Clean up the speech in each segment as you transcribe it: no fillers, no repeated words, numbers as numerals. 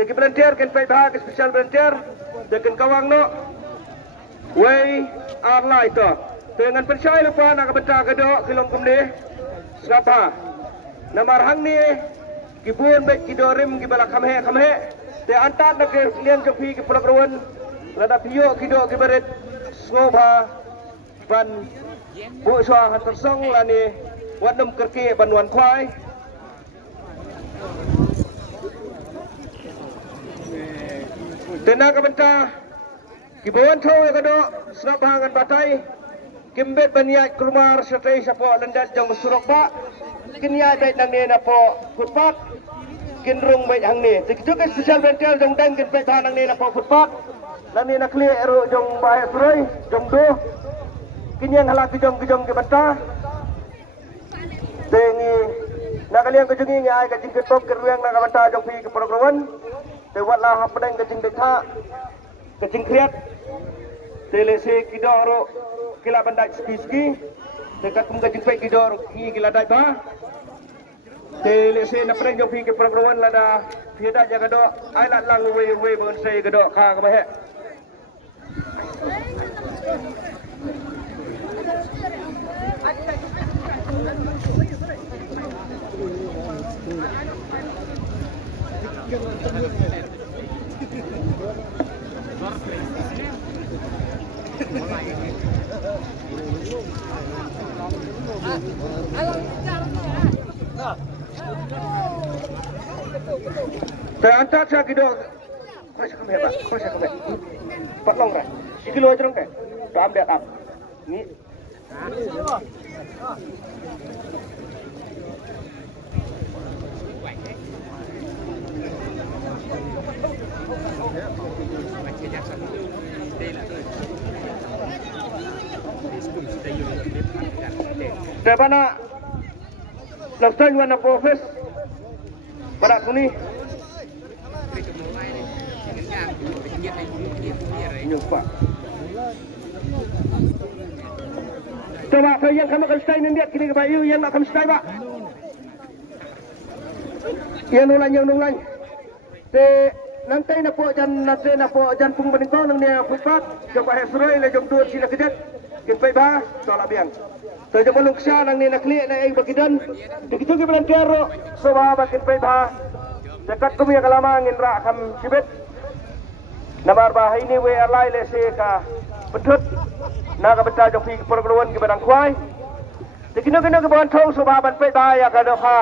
Tegi volunteer kan pai bahag special volunteer dengan kawang no. Way arla itu. Dengan percaya lupa nak benta kedok kilong kumde. Siapa? Namar hang ni kibun baik kidorim kibala kamhe. Te antar nak lian jopi ki pelakuan. Lada piyo kidok kibaret ngoba ban bu swa hantar song lani wadum kerki banuan kwai. Tenaga benta kibawan thau ya kado serap hangan batai kimbet baniat kurmar setai sapo lendat jong surok ba kinya dai nang ne na po footpath kinrung bai hang ne tikitu ke social volunteer jong dang kin pe nang ne na po footpath nang ne na clear ero jong bai suroi jong do kinyang halaki jong ke benta tengi nakalian ke jungi ngai ka jing ke top ke ruang na benta jong pi ke program te watlah pedang ke jing dekha ke jing kriat telese kidoro kila bandai ski dekat pun ke jing pe kidoro ki kila dai ba telese na pedang jong pi ke program lada tiada jaga do ai lat lang we bon sei ke do kha ka ba he Antar saya kidok. Kau kami. Pak long kan? Kilo aja dong kan? Dah ambil up. Ni. Daripada lakukan mana profes pada sini. Nyupa. Coba saya yang kamu kan stay nanti kini kebayu yang nak kamu stay pak. Yang nulan. Te nanti napo jan pung beningkong nang dia pusat. Coba hesuroi le jom dua sila kejet. Kimpai bah tolak biang. Saya jom luksa nang dia nak klik na ay bagidan. Begitu kita belantero. Soba kimpai bah. Dekat kami yang lama ngin rak kam sibet. Namar bah ini we alai le se ka betut. Naga beta jom pi perkeluan ke badang kuai. Dikino ke bahan thau soba ban pai bah ya ka do ha.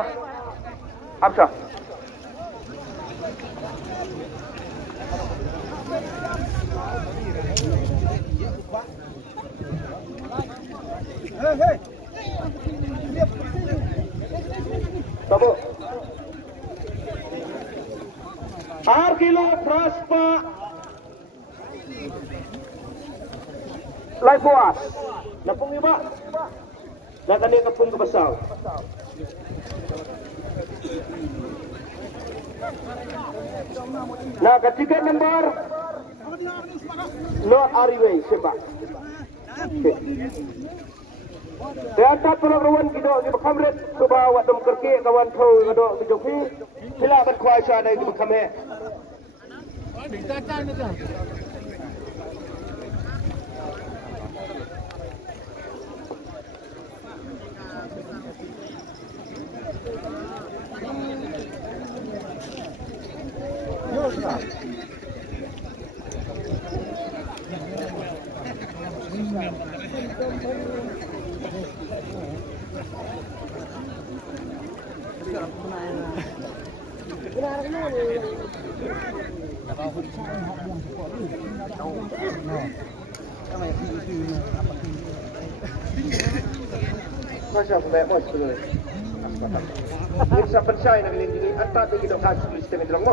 Apsa. Hey. Tabo. Arkilo Prospa Lai Puas. Napung iba. Nakani kapung kebasaw. Nah, ketiga nomor Not Ariway siapa? Dekat pelakuan kita di Kamret coba wadam kerki kawan thau kado joki sila ban khwai cha dai di Kamhe. Masya Allah, bos dulu. Bisa percaya nak lihat ini. Antara tu kita kasih sistem itu dong.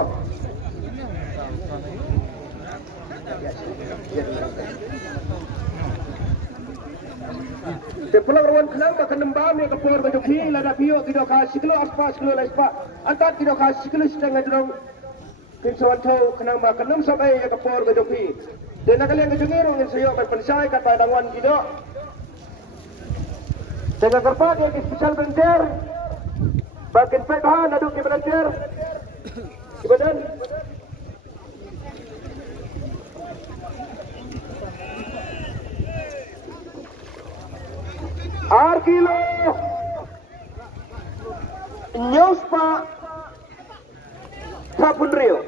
Sepulang rawan kenal makan nembam yang kepor berjoki lada pio kita kasih kilo aspa kilo lespa. Antara kita kasih kilo setengah dong. Kinsawan tahu kenal makan nem sampai yang kepor berjoki. Dan nak kalian kejengirung yang saya berpercaya kat pandangan kita. Dengan kerpat yang spesial volunteer. Bagian bahan aduk di volunteer. Di badan. Sapun Rio.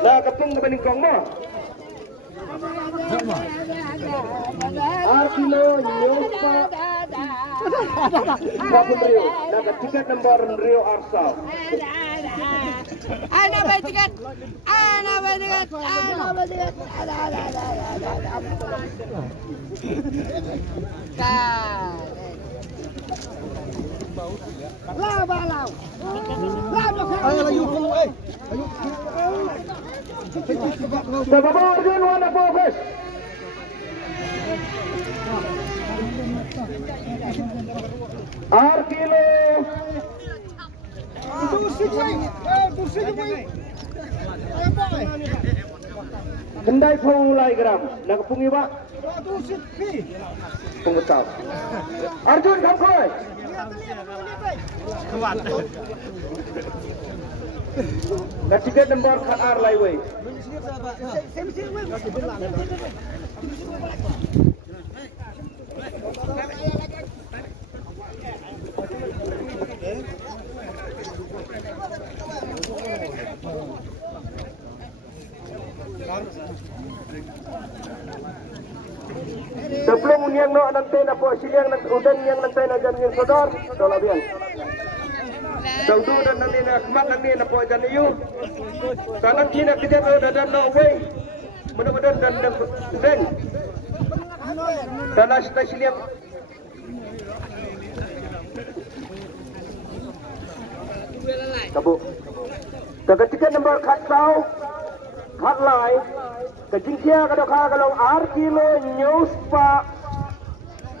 Nah, kapung bening kong mo. Arkilo Nyosa Sapun Rio. Nah, tiket nomor Rio Arsal. Ana batikat. Arjun wana fokus. Arkilo Kendai mulai geram. Nak pungi pak. Pengetap. Arjun kamkoi. Nak tiket nombor KR Laiway. Sebelum uniang no nanti na po silang udan yang nanti na jan yang sodor, tolabian. Daudu dan nanti na kemat nanti na po jan iu. Kanan kina kerja do dan no way. Mudah-mudahan dan udan. Dan asal silang. Kabu. Ketika nombor katsau, katlai. Kejingkia kalau Arkilo Nyuspa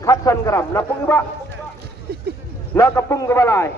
Katsan Geram. Napung iba. Nakapung kebalai.